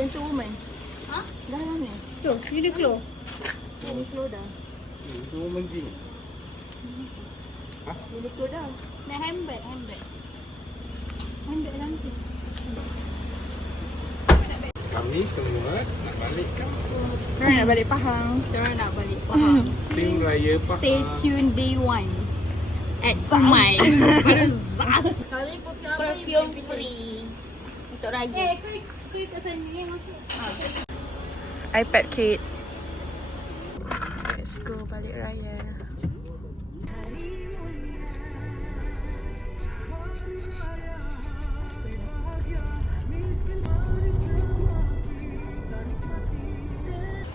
Gentlewoman. Ha? Dah lah ni. Tu, Uniqlo. Uniqlo dah. Gentlewoman jeans. Uniqlo dah. Nak handbag. Handbag nanti. Kami semua nak balik kampung. Nak balik Pahang. Diorang nak balik Pahang. Tim Raya Pahang. Stay tuned day 1 at Umay. Baru Zas. Perfume free untuk raya. Kau ikut sendiri masuk. iPad kit. Let's go balik raya.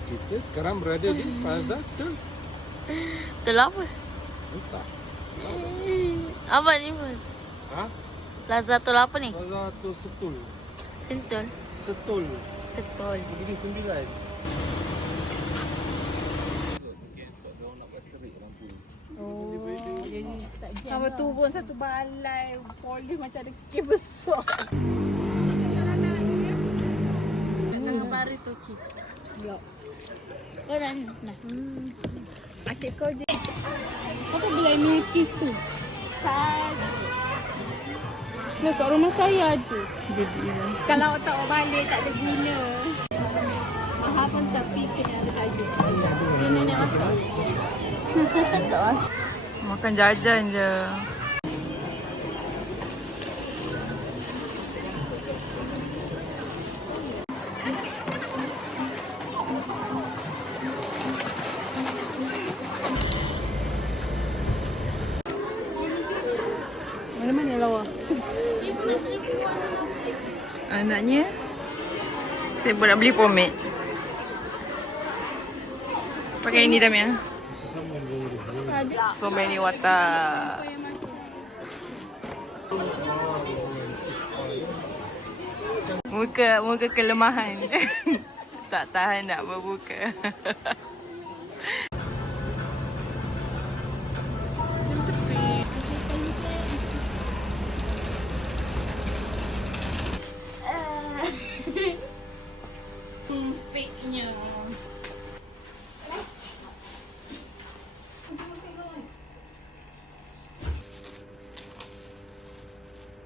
Kita sekarang berada di Plaza Betul apa? Entah. Apa ni mas? Ha? Plaza Tol apa ni? Plaza tu Setul. Sentul. Setul. Setol. Begini 9. Sama turun satu balai polis macam ada kek besar. Nak baru tu cik. Ya. Kau dah ni. Nah. Asyik kau je. Kau tu beli milkis tu. Saja. Dekat rumah saya tu. Kalau tak awak balik tak ada guna. Mahal pun tak fikir ada kayu. Dia nenek masak. Tak mas. Makan jajan je. Mana-mana lawa? Anaknya saya pun nak beli pomade. Pakai ini Damia. So many water. Muka kelemahan. Tak tahan nak berbuka. Sumpitnya.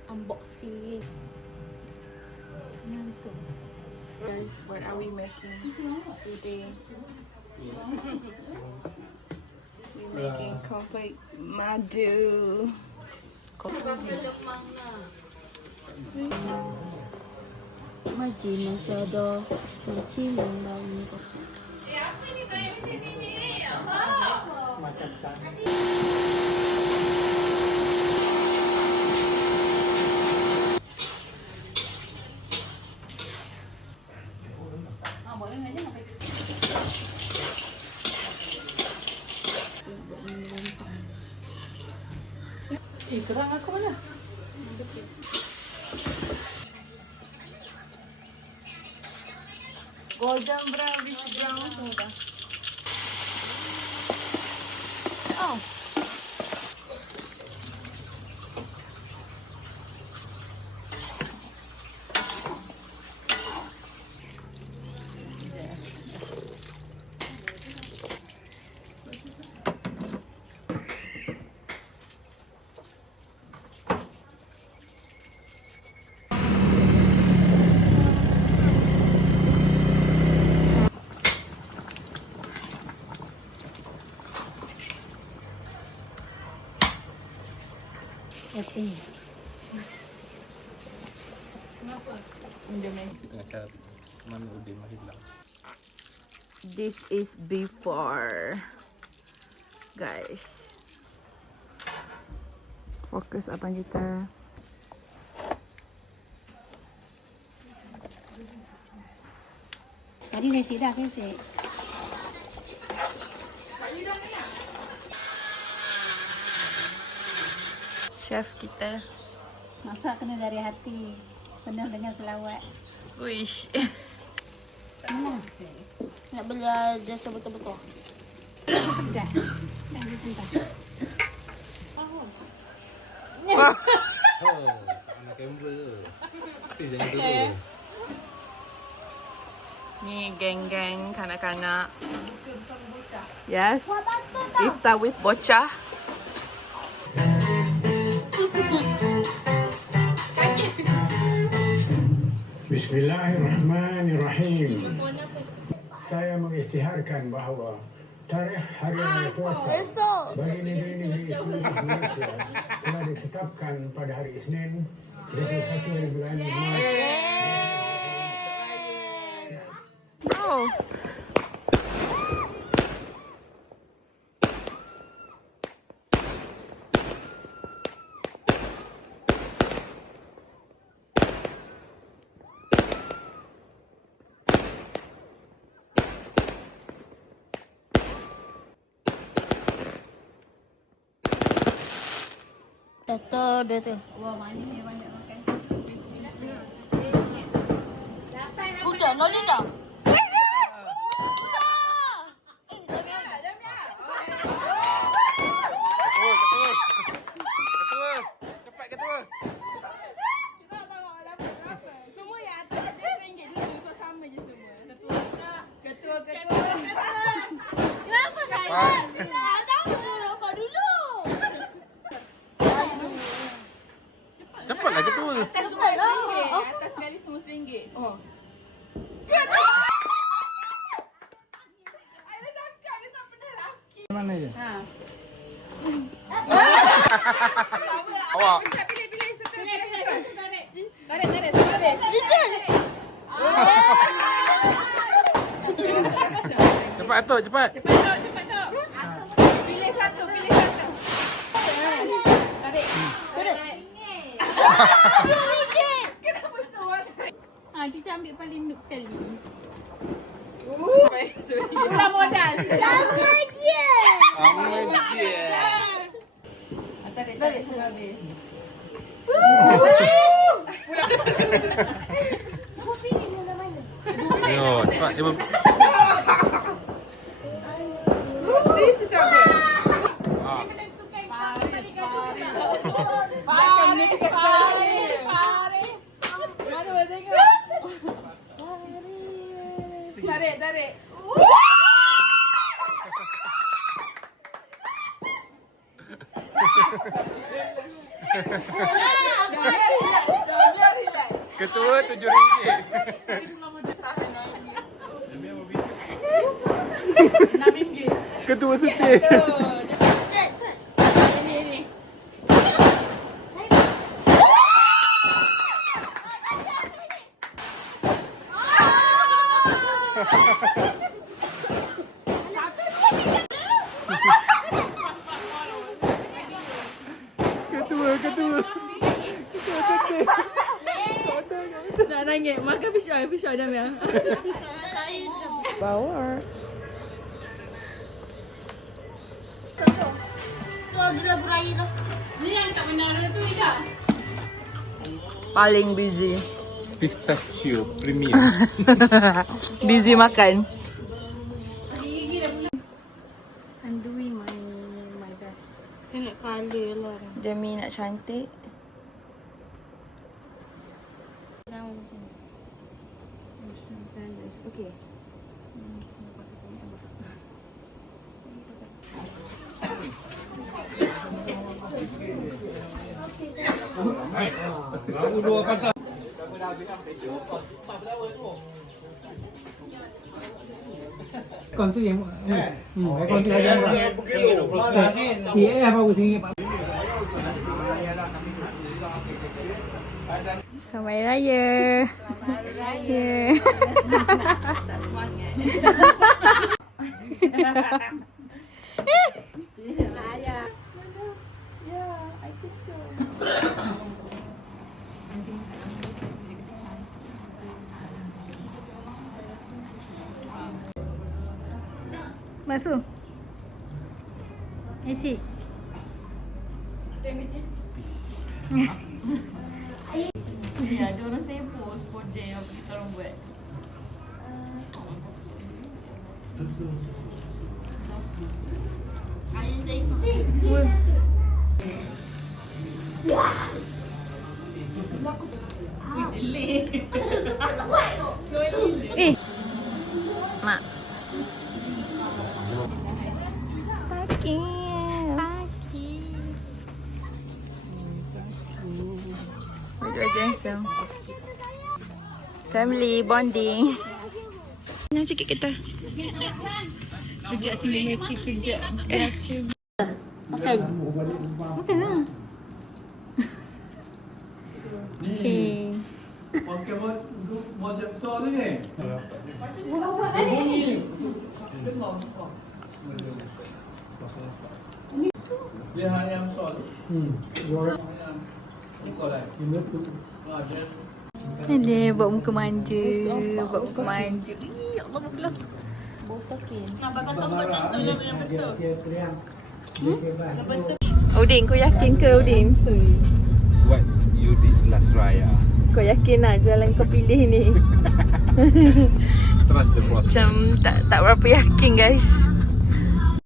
Unboxing. Guys, what are we making today? We're making coffee madu. Maji macam ada kunci dalam ni. Kerang aku mana? Golden brown, rich brown semua dah. Oh. Macam mana Udin hilang. This is before. Guys. Fokus abang kita. Tadi nasi dah kan saya. Chef kita. Masak kena dari hati. Penuh dengan selawat. Wish. Nak belajar jasa betul-betul. Dah. Dah sebentar. Oh, tak nak kamera. Tapi jangan dulu. Ni geng-geng kanak-kanak. Yes. Iftar with bocah. Bismillahirrahmanirrahim. Saya mengisytiharkan bahawa tarikh Hari Raya Puasa bagi negeri-negeri Islam Malaysia telah ditetapkan pada hari Isnin 21 bulan Mac. Oh. Satu, dua, tu. Udah, nolin dah. Ketua. Cepat ketua. Semua yang atas dia RM1 dulu. Kau sama je semua. Ketua. Kenapa saya? Abang suruh kau dulu. Cepatlah ketua. Atas semua RM1. Atas sekali semua RM1. Oh. Mana je? Awak. Pilih. Tarik. Cepat Atuk, cepat. Cepat tu. Pilih satu. Tarik. Kenapa semua tarik? Cica ambil paling noob sekali. Pulang modal. Sama je. Tarik habis. Aku pilih mula mana? Yo, cepat. Dia This is apa? Menentukan kau tadi kau Faris. Mana boleh tengok? Tarik. Ketua RM7. Ketua setia. Ini. Ketua. Nak nangis. Makan pisau dah Mia. Power. Tu ada lagu raya tu. Ni yang kat menara tu Ida. Paling busy. Pistachio Premium. Busy makan. I'm doing my best. Saya nak colour lah. Demi nak cantik. Okay. Con tu yang con tu yang thì em mau thì Selamat Raya. Yeah. Basuh. Cik. Ya, dia orang sibuk projek yang kita orang buat. Dua handsome. Family bonding. Nak sikit kita. Kejap cinematic, kejap biasa. Makan. Makan lah. Okay. Pakai wajib besar tu ni. Dia ayam besar tu. Ada buat muka manja. Buat muka manja. Ya Allah, berkelah. Udin, kau yakin ke Udin? What you did last raya. Kau yakin lah jalan kau pilih ni? Trust the process. Macam tak berapa yakin guys.